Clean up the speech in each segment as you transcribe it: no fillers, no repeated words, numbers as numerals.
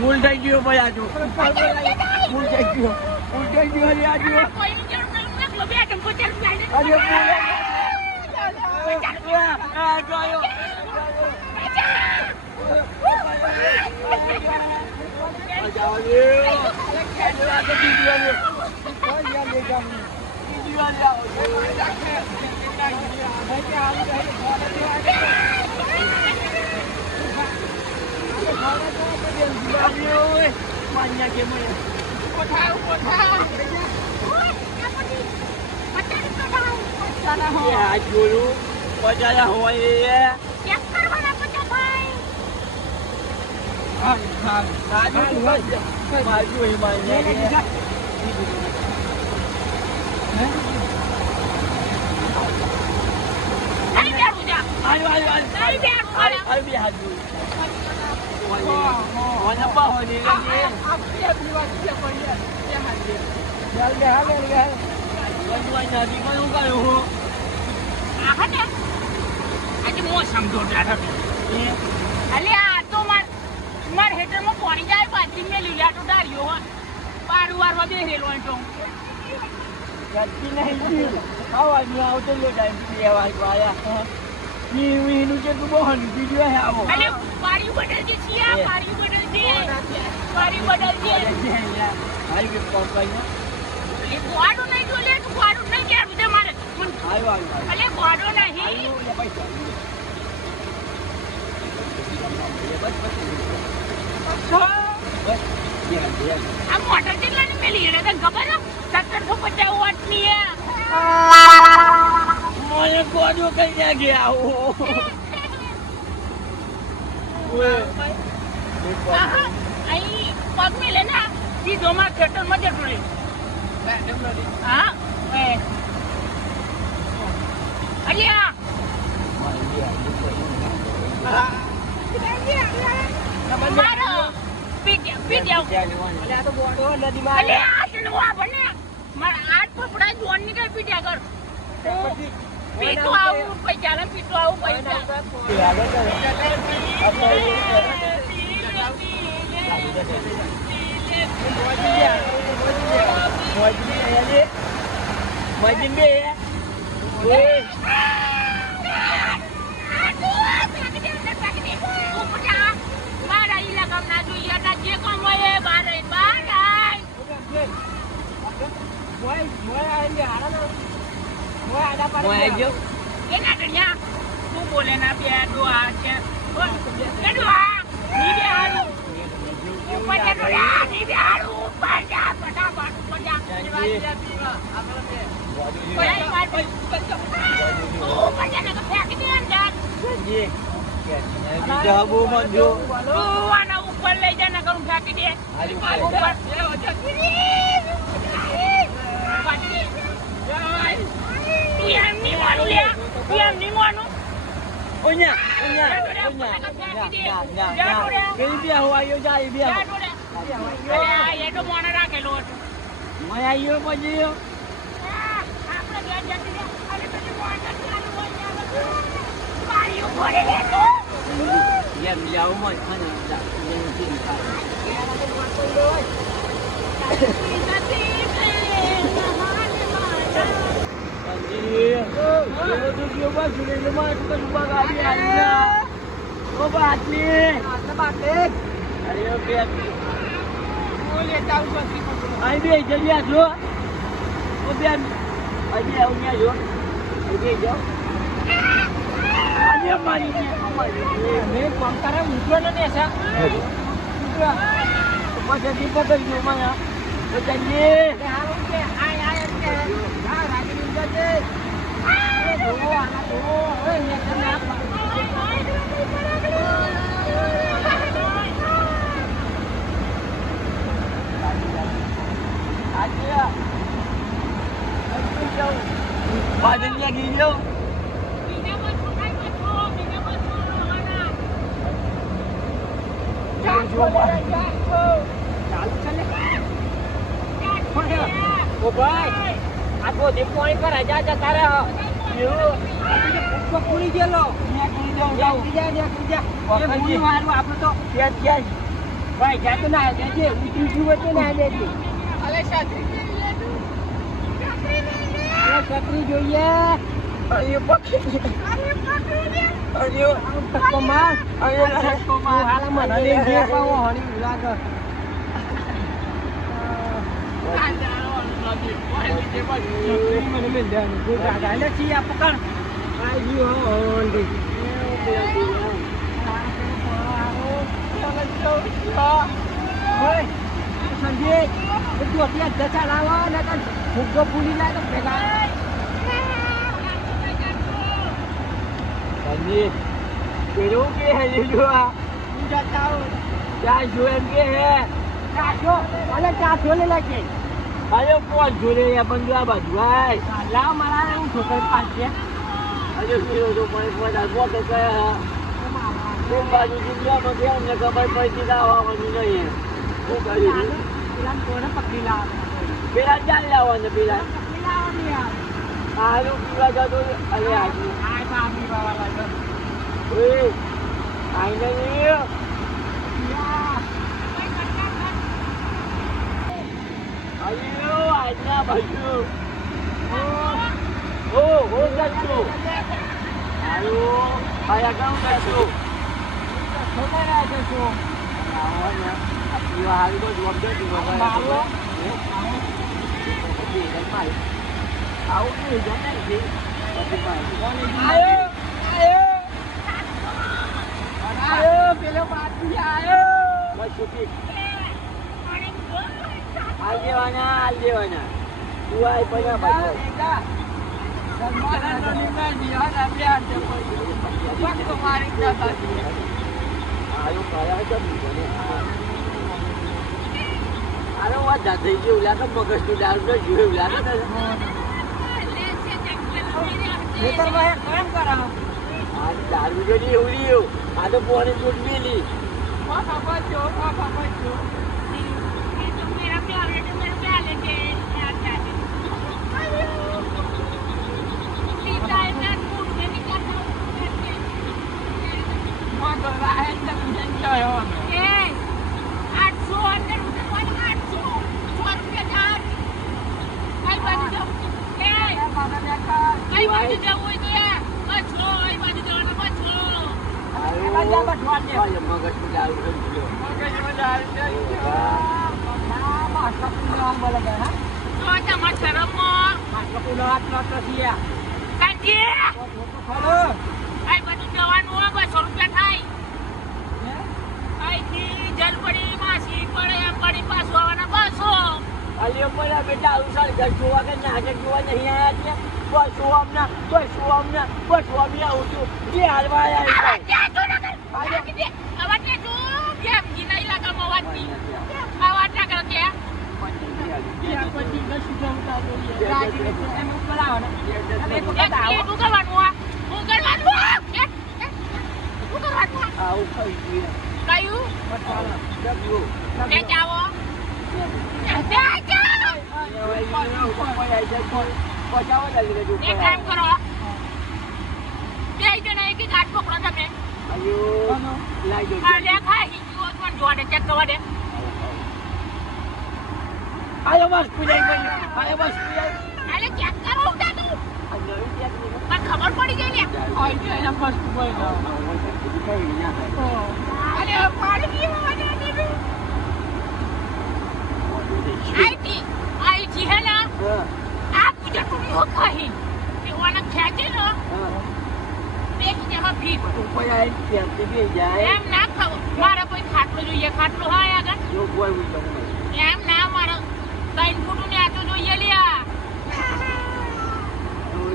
ભૂલ થઈ ગયો ભાઈ આજુ ભૂલ થઈ ગયો આજુ Percaya Hawaii ya. Yang karena pecapai. Maju banyak. Ayo. Ayo biar dulu. Mana apa hari ini? Jalan. Banyak di mana kau? Ada. Aja mau sambil dah. Alia, tu mar header mau pakai jaya pasti melu lihat tu dah yo. Baru babe helon tu. Jadi nahi. Awak ni auto le dah dia waya. Ni nu je tu bohon video hai awak. Alia, baru badal je siap, baru badal je. Ayo kita pakai. Guado nahi tu le, guado nahi kya kita mar. Ayo. Alia guado nahi. Ayo ya baik. આ motor કેટલાની મેલી એને તને ખબર છે 1750 વોટની હે મને કોજો કઈ ગયા આહા અહીં પગ મેલે ના સીધો માં ખેતરમાં જતો રહે હા અલ્યા મારો પીડ્યા અલ્યા તો બોડો નદીમાં અલ્યા આ તને વા બને મારા આટ પપડા જોન ની કઈ પીડ્યા કર પીતો આવું પૈસા ને પીતો આવું પૈસા એના કડિયા તું બોલે ના બે દોઆ છે કડવા ની બે હારું ઉપર જા દોયા ની બે હારું ઉપર જા ફટાફટ ઉપર જા ઉપર જા ને ફેંકી દે અંદર જાબો મંજો આના ઉપર લઈ જા ને કરું ફેંકી દે ઉપર Yang ni mana dia? Yang ni mana? Punya. Ini dia Hawaii jai dia. Ya itu mana dah kelot? Maya yo paji yo. Apa dia jadi dia? Ada tu mana dia? Bayu boleh itu. Ya beliau mai mana dah yang sini. Dia buat sudah lemah kita cuba kali aja. Kau bat ni. Batik. Ayo biar. Boleh tahu sendiri. Ayo biar jadi aja. Kau biar. Ayo ni aja. Ayo aja. Ayo mari ni. Ni pangkaran musuh ni asa. Musuh. પછી પકડી ગયો મને બચારીએ હાલો કે આય કે હા રાગી જજે જોવો આના જોવો ઓય ને તમે બાદલિયા ગઈ લો ઓ ભાઈ આખો દીપોણી પર હજા જતા રહે પૂરી ગયેલો આપણે તો ભાઈ જાતું ના જજે ઉતરી જુએ તો ના જજે છત્રી જોઈએ અરે પકડી અરે ધક્કો માર હાલ મને લઈ ગયા પાવો હણી લાગે મને મિલ જાય કોઈ દાદા એટલે છીએ પકડ આવી હોંડી સંજય તું અત્યારે દચા લાવો ને ફુગ્ગો ફૂલી લાગે ભેગા સંજય પેલું કે હે લીધું આ क्या जो एम के है ચાચો અલે ચાચો લે લાગે अरे कौन जोड़े या बंदूआ बाजुआई લાવ મારા હું છોકરી પાસે अरे मेरे तो मैं बड़ा वो के कहा तुम बाजू दुनिया में क्या ने खबर पड़ी दावा वाली नहीं है वो करी પેલા કોને પકડી લાવ पेला जान लावा ने पेला પકડી લાવ ને યાર आलू पूरा जादू अरे आलू આ સામી બાવા લાગે ओए आई नहीं યા आयो आज ना बाजू ओ जाचो आयो आया गांव जाचो છોકરા છે છો આવને આપણી હારી તો જોબ દે દીવો મારો આવું નહીં જને છે આયો આયો આયો પેલો બાકી આયો બસ છુપી આલ દેવાના તું આય પડ્યા બાજુ એકા સન્માન નો નિર્ણય જીવન અભિયાન છે કોઈ તો મારી જતા છે આયો કાયા છે મને અરે વાત જા થઈ ગયું લાગે મગજ તું દારૂ તો જોયું લાગે ખેતરમાં કેમ કરા આ દારૂ જો ની ઉડી આ તો પોને દૂધ મેલી પાપા બચ્ચો મગર રાહે તક જંજાયો આયો મગજ તું દારૂ થઈ ગયો અલ્યો પડ્યા બેટા આવું ઘર જોવા કે નાટક જોવા નહીં આયા છે બસ અમને આવું છું જે હાલવા આવ્યા આવું ખાઈ આયો બસ પૂજાઈ આયો બસ ખબર પડી ગઈ ને બસ પાણી પીવા આઈથી હે ના આ પૂજા તું નો કહી કે ઓલા ખેંચે નો દેખ જેમાં ફીટ ઉપર આઈ કે બે જાય એમ ના ખાવ મારા કોઈ ખાટલો જોઈએ ખાટલો હા આગળ જો કોઈ ઉઈ જવું એમ ના મારો 3 ફૂટનું ને આ તો જોઈએ લ્યા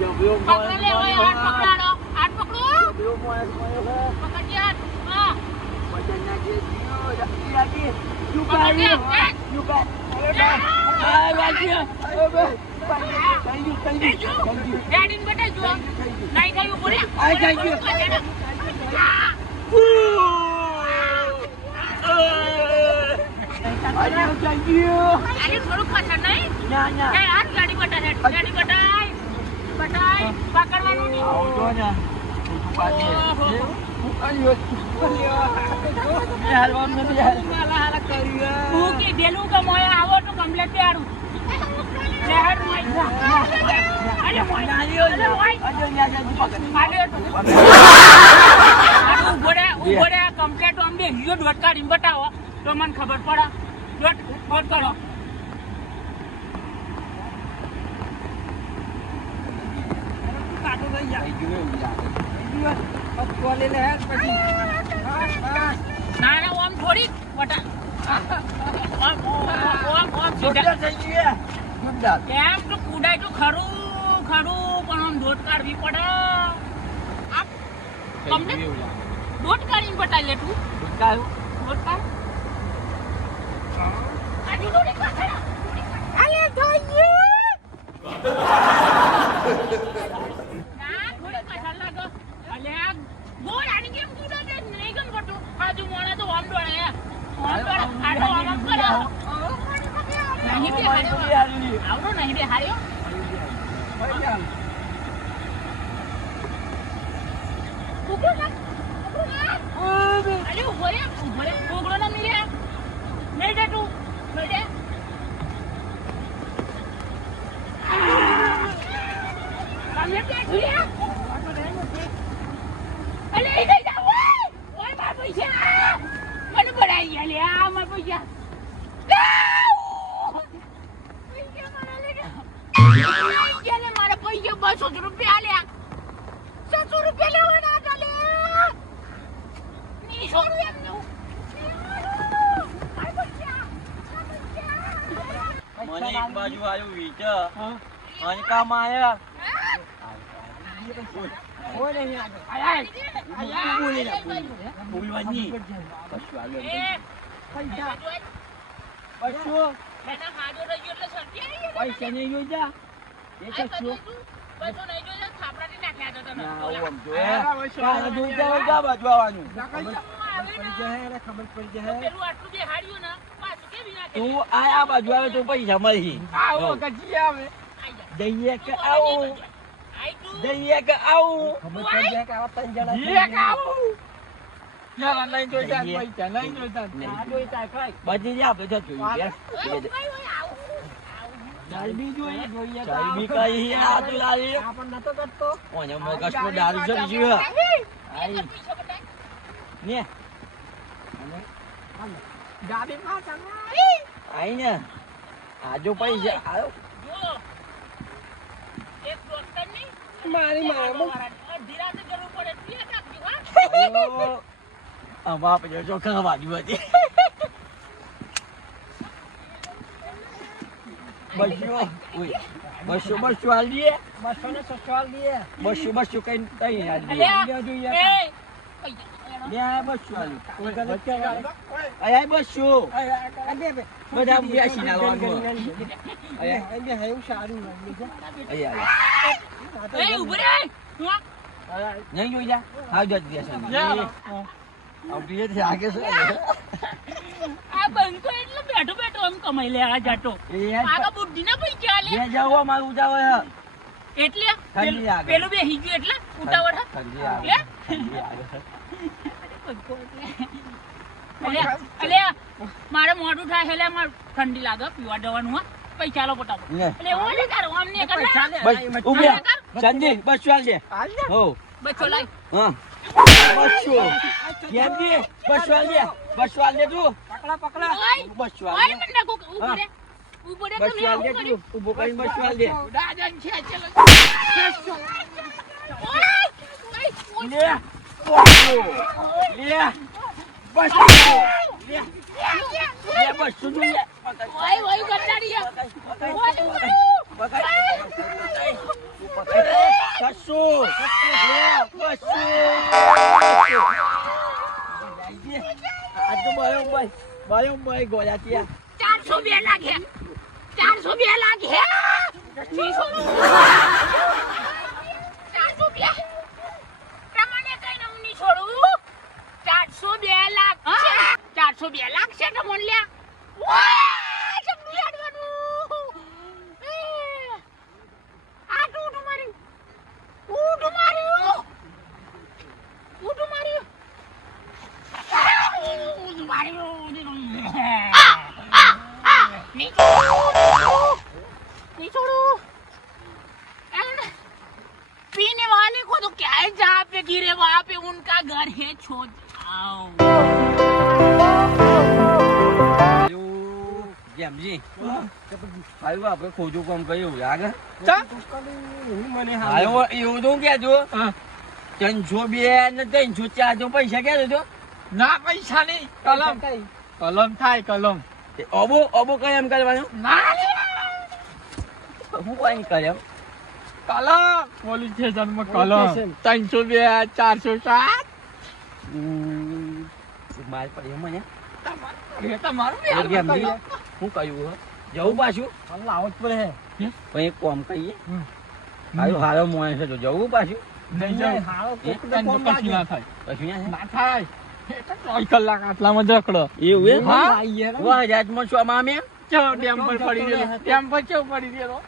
જો બ્યો પકડ લે ઓય હાથ પકડાડો હાથ પકડો બ્યો મોય પકડ યાર હા વજન ના જે જીઓ રાખી યુ પકડ લે આ વાજી એ બે થેન્ક યુ ડેડીને બેટા જો નહીં થયું બોલે આ થેન્ક યુ અરે થેન્ક યુ અરે થોડું પાછળ નહીં ના ના એ આ ગાડી બટાય બટાય પકડવાનું નહીં આવજો ને તું પાછી તું કે ડેલું કે મોય આવો તો કમ્પ્લેટ દેડું લેહર મોય અરે મોય ઉભોડે કમ્પ્લેટ અમને હીરો ડોટ કાઢીને બતાવો તો મને ખબર પડે ડોટ કરો ના ના ઓમ થોડી બટા ઓમ સીધા એમ તો કુડાય તો ખરું પણ આમ દોટ કાઢવી પડે આ તમને દોટ કાઢીને બતાવી લે તું દોટ કાઢ આની દોડી પાછળ આલે જોઈએ ના થોડી પાછળ લાગો અલે ગોળ આની કેમ કુડા દે નહીં ગમ પડતું આજુ મોણે તો ઓમ ડોળે આડો ઓમ કરો નહીં બે હાર્યો આવડો નહીં બે હાર્યો અરે ઉભો રે ઉગડો ના મીરે નહીં દે તું નહીં દે તમે બે ઠીયા અલે એ નહીં જાવ ઓય માર પૈસા મને બડાઈ ગયા લે આ માર પૈસા મારા પૈસા 200 રૂપિયા લ્યા 700 રૂપિયા લેવાના હતા લે ની છોડું એમનું મને એક બાજુ આવ્યો વિચાર અને કામ આયા કોઈ નહીં બોલવાની કશું આગળ કશું બેટા હાજો રહી ગયો એટલે સરકી આવી પૈસા નહીં જોઈ જા એ કશું પૈસો નહીં જોઈ થાપડાથી નાખ્યા હતા તમે ના આવું જોઈ જા જા બાજુ આવવાનું ખબર પડી જાય પેલું આટલું બે હાડ્યું ને પાછું કેવી નાખે તું આ બાજુ આવે તો પૈસા મળી આવો કજી આવે જઈએ કે આવું આઈ તું જઈએ કે આવું ખબર પડી જાય કે આવા ત્રણ જણા જઈએ કે આવું ના નહીં જોઈતા પૈસા નહીં જોઈતા આ જોઈતા કઈ બધી જ આપણે જતું ચાલબી જોઈએ જોઈએ ચાલબી કઈ આ તું લાવી આપણ નતો કરતો ઓને મગજમાં દારૂ ચડી ગયો આઈ ને ગાડી માં ચાલ આઈ ને આજો પૈસા આયો જો એક ડોક્ટર ની મારી માં અડધી રાતે જરૂર પડે એટલે કાપ્યું હા આમાં આપણે જો ખાવાની હતી બસો હાલ દઈએ 200 ને 600 દીએ બસો કઈ તઈ હાલ દઈએ જોઈએ એ બસો હાલ આયા બસો બધા બેસી નાખવાનું એવું સારું એ ઉભો રે હું નહીં જોઈ જા હા જો બેસી આવતી છે આગે છે આ બંકો એટલે બેઠો બેઠો આમ કમાઈ લે આ જાટો આગા બુદ્ધિ ના પૈસા લે એ જાવ મારું ઉજાવે એટલે ઠંડી લાગે. પેલું બે હીજ્યું એટલે ઉતાવળ હા? ઠંડી લે આવે ઠંડી આવે અલ્યા મારે મોઢું થાય એટલે મારે ઠંડી લાગે પીવા દવાનું હા પૈસા લો પટાવો લે. એટલે હું નહીં કરું આમ નહીં કર બસ ઉભે સંજી બસ ચાલ દે હો બચ્ચો લાય હા બસો કેમ દે બસ ચાલ દે તું પકડા પકડા બસ ચાલ ઓય દે મને નાખો ઉભો રે બસ તમે ચાલ આવું દે કર્યું તું ઉભો કરીને બસ ચાલ દે દાદન છે ચલો ઓય લે બસો લે બસ લે બસ શું જોઈએ ઓય ગંડાડી કશું આ તો ભાઈ ગોળા ત્યાં 402 લાગે 402 લાગે 402 તમને કઈ નવું નહીં છોડું 402 લાખ 402 લાખ છે તો મોન લ્યા વાહ જબલું લાડવાનું આ ટૂટ મારી पीने वाले को तो क्या है जहाँ पे गिरे वहाँ पे उनका घर है छोड़ आओ જેમજી આવ્યું આપણે ખોજું કામ કર્યું આગળ મને આવ્યો એવું તો કેજો 302 ને 304 જો પૈસા ક્યાં દેજો ના પૈસા નહીં કલમ થાય કલમ અબો કઈ એમ કરવાનું હું કઈ કરે એમ કલમ પોલીસ સ્ટેશનમાં કલમ 302 407 માર પડે મને એ તમારું જેમજી હું કહ્યું જવું પાછું લાવો જ પડે પણ એક કામ કહીએ હારો મોય છે તો જવું પાછું નહીં જાય કશું ના થાય કશું ના થાય 3 કલાક આટલામાં જકડો એવું એમ હા વાહ રાતમાં શું આમ એમ ચો ડેમ પર પડી ગયેલો ડેમ પર ચો પડી ગયેલો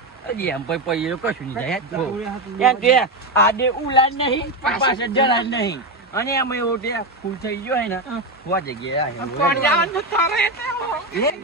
એમ પૈ કશું નહીં જાય એમ કે આડે ઉલાડ નહીં પાછળ જરાડ નહીં અને એમાં એવું ત્યાં ફૂલ થઈ ગયો હોય ને વા જગ્યાએ પણ જવાનું તારે એ